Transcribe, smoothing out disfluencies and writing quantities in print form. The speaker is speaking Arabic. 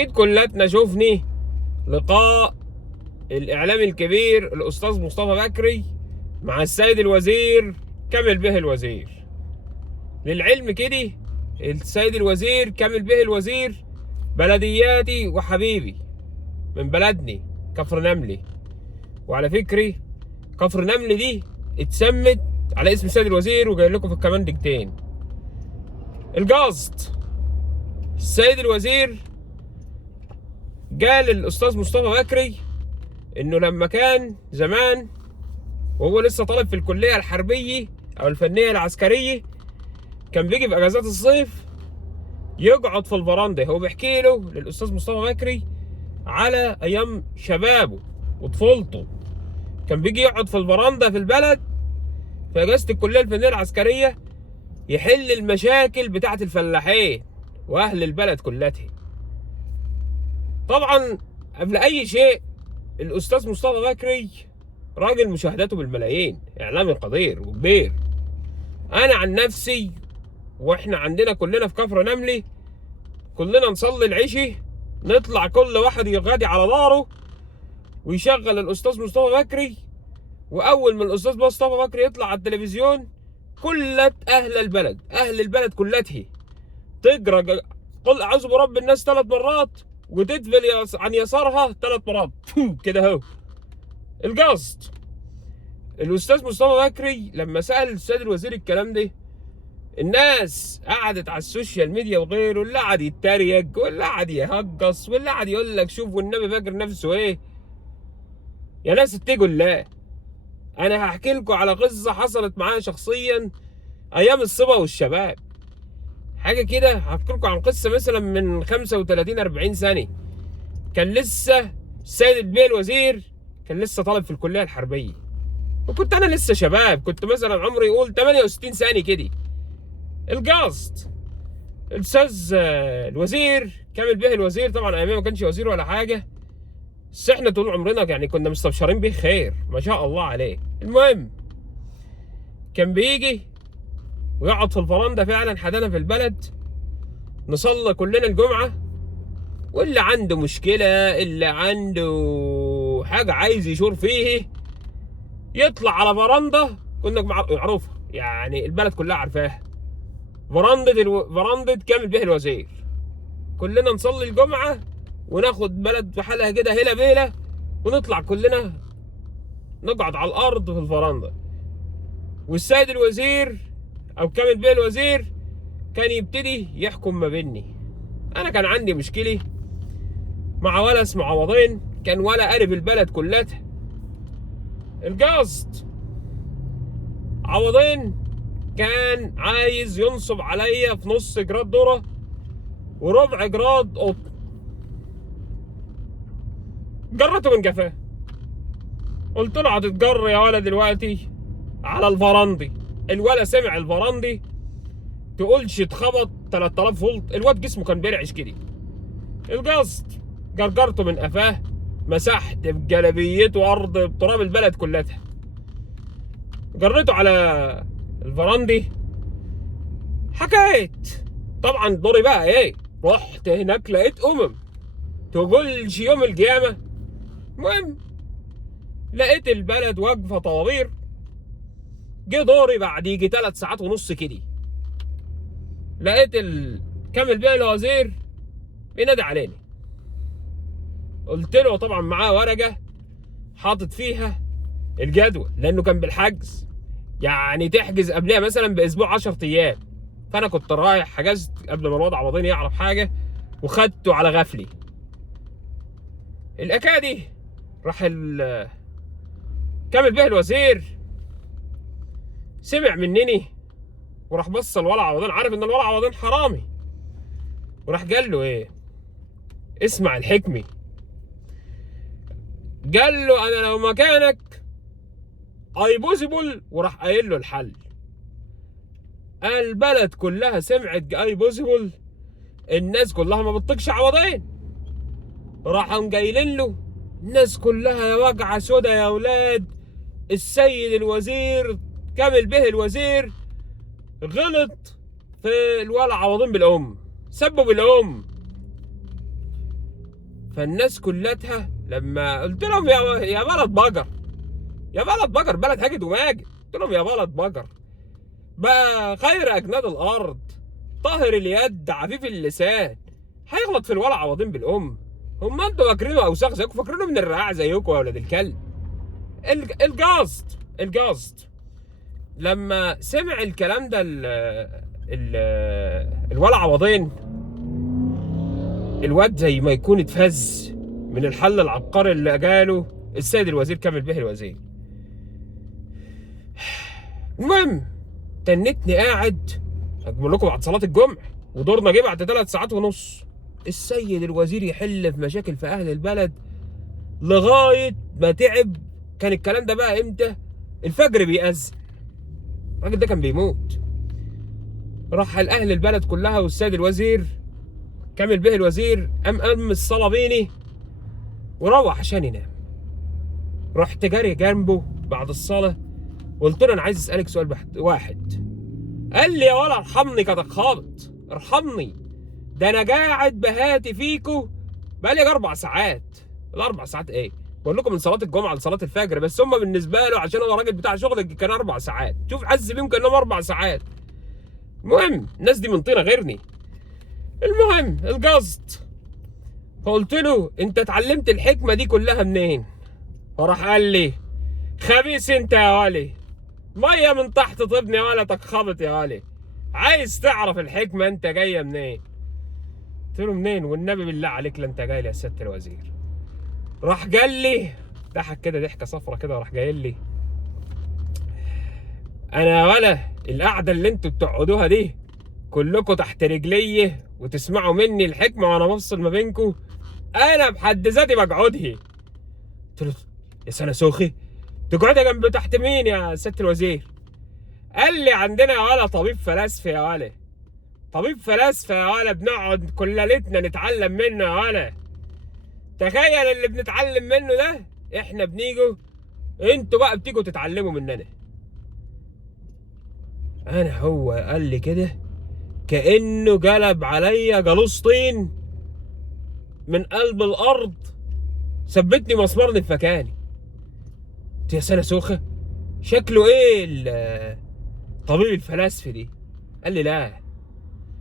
اكيد كلتنا شوفني لقاء الاعلامي الكبير الاستاذ مصطفى بكري مع السيد الوزير كامل به الوزير. للعلم كده السيد الوزير كامل به الوزير بلدياتي وحبيبي من بلدني كفر نملي. وعلى فكري كفر نملي دي اتسمت على اسم السيد الوزير، وجاي لكم في كمان دقيقتين. القصد السيد الوزير قال الاستاذ مصطفى بكري انه لما كان زمان وهو لسه طالب في الكليه الحربيه او الفنيه العسكريه كان بيجي في اجازات الصيف يقعد في الفرنده. هو بيحكي له للاستاذ مصطفى بكري على ايام شبابه وطفولته، كان بيجي يقعد في الفرنده في البلد في اجازه الكليه الفنيه العسكريه يحل المشاكل بتاعه الفلاحين واهل البلد كلها. طبعا قبل اي شيء الاستاذ مصطفى بكري راجل مشاهداته بالملايين، اعلامي قدير وكبير. انا عن نفسي واحنا عندنا كلنا في كفر نملي كلنا نصلي العشي نطلع كل واحد يغادي على داره ويشغل الاستاذ مصطفى بكري، واول ما الاستاذ مصطفى بكري يطلع على التلفزيون كلت اهل البلد كلته تقرا قل اعوذ برب الناس 3 مرات وتدفل عن يسارها 3 مرات كده. اهو القصد الاستاذ مصطفى بكري لما سال السيد الوزير الكلام ده الناس قعدت على السوشيال ميديا وغيره، اللي قعد يتريق واللي قعد يهجص واللي قعد يقول لك شوف والنبي فاكر نفسه ايه. يا ناس اتقوا الله، انا هحكي لكم على قصه حصلت معايا شخصيا ايام الصبا والشباب. حاجه كده هحكي لكم عن قصه مثلا من 35 40 سنه. كان لسه السيد بيه الوزير كان لسه طالب في الكليه الحربيه، وكنت انا لسه شباب، كنت مثلا عمري يقول 68 سنه كده. القصد الاستاذ الوزير كامل به الوزير طبعا ايامها ما كانش وزير ولا حاجه، بس احنا طول عمرنا يعني كنا مستبشرين به خير ما شاء الله عليه. المهم كان بيجي ويقعد في الفرنده فعلا حدانا في البلد نصلي كلنا الجمعه، واللي عنده مشكله اللي عنده حاجه عايز يشور فيه يطلع على فرنده كنا معروفه يعني البلد كلها عارفاها، فرنده كامل به الوزير. كلنا نصلي الجمعه وناخد بلد في حالها كده هيلا بيلا ونطلع كلنا نقعد على الارض في الفرنده، والسيد الوزير او كامل بيه الوزير كان يبتدي يحكم ما بيني. انا كان عندي مشكله مع ولا اسمه عوضين، كان ولا قارب البلد كلها. القصد عوضين كان عايز ينصب عليا في نص جراد ذره وربع جراد قطن. جرته من جفاه، قلت له هتتجر يا ولد دلوقتي على الفرندي. الولا سمع الفرندي تقولش اتخبط 3000 فولت، الواد جسمه كان بيرعش كده. القصد جرجرته من قفاه، مسحت بجلبيته ارض بتراب البلد كلها. جريته على الفرندي حكايت طبعا دوري بقى ايه، رحت هناك لقيت تقولش يوم القيامه. المهم لقيت البلد واقفه طوابير. جه دوري بعد يجي 3 ساعات ونص كده لقيت كامل بيه الوزير بينادي علينا. قلت له طبعا معاه ورقه حاطط فيها الجدول لانه كان بالحجز، يعني تحجز قبلها مثلا باسبوع 10 ايام. فانا كنت رايح حجزت قبل ما الوضع عوضين يعرف حاجه وخدته على غفلي. الاكادي راح كامل به الوزير سمع منني وراح بص الولع عوضين، عارف ان الولع عوضين حرامي، وراح قال له ايه، اسمع الحكمه. قال له انا لو مكانك اي بوسيبل، وراح قايل له الحل. البلد كلها سمعت اي بوسيبل، الناس كلها ما بتطقش عوضين. راحوا قايلين له الناس كلها يا وجعه سودا يا اولاد، السيد الوزير كامل به الوزير غلط في الولع عوضين بالام، سبوا بالام. فالناس كلتها لما قلت لهم يا بلد بقر، يا بلد بقر، بلد هاجد وماجد، قلت لهم يا بلد بقر بقى خير اجناد الارض، طاهر اليد عفيف اللسان، هيغلط في الولع عوضين بالام. هم انتوا فاكرينه اوساخ زيكم؟ فاكرينه من الرعاع زيكم يا ولاد الكلب؟ القصد لما سمع الكلام ده الولع عوضين، الواد زي ما يكون اتفز من الحل العبقري اللي جاله السيد الوزير كامل به الوزير. المهم تنتني قاعد اقول لكم بعد صلاه الجمعه، ودورنا جه بعد 3 ساعات ونص. السيد الوزير يحل في مشاكل في اهل البلد لغايه ما تعب. كان الكلام ده بقى امتى؟ الفجر بيأذن، الراجل ده كان بيموت. راح الاهل البلد كلها والسيد الوزير كامل به الوزير قام الصلاه بيني وروح عشان ينام. رحت جاري جنبه بعد الصلاه وقلت له انا عايز اسالك سؤال واحد. قال لي يا ولا ارحمني كتك خابط، ارحمني، ده انا قاعد بهاتي فيكو بقالي 4 ساعات. ال4 ساعات ايه؟ بقول لكم من صلاه الجمعه لصلاه الفجر، بس هم بالنسبه له عشان هو راجل بتاع شغل كان 4 ساعات. شوف عز بيهم كانهم 4 ساعات. المهم الناس دي من طينه غيرني. المهم القصد، فقلت له انت اتعلمت الحكمه دي كلها منين؟ فراح قال لي خبيث انت يا ولي، ميه من تحت طبني يا ولا تخبط يا ولي، عايز تعرف الحكمه انت جايه منين؟ قلت له منين والنبي بالله عليك لا انت جاي لي يا سياده الوزير. راح قال لي، ضحك كده ضحكه صفرة كده، وراح جاي لي انا يا ولا القعده اللي انتوا بتقعدوها دي كلكم تحت رجليه وتسمعوا مني الحكمه وانا بفصل ما بينكم، انا بحد ذاتي بقعدها. قلت له يا سنه سوخي تقعدها جنب تحت مين يا سياده الوزير؟ قال لي عندنا يا ولا طبيب فلاسفه يا ولا، طبيب فلاسفه يا ولا بنقعد كل ليلتنا نتعلم منه يا ولا. تخيل اللي بنتعلم منه ده احنا بنيجوا، انتوا بقى بتيجوا تتعلموا مننا. انا هو قال لي كده كانه قلب عليا جالوس طين من قلب الارض، ثبتني مسمرني في مكاني. قلت يا سنه سوخه شكله ايه الطبيب الفلاسفي دي؟ قال لي لا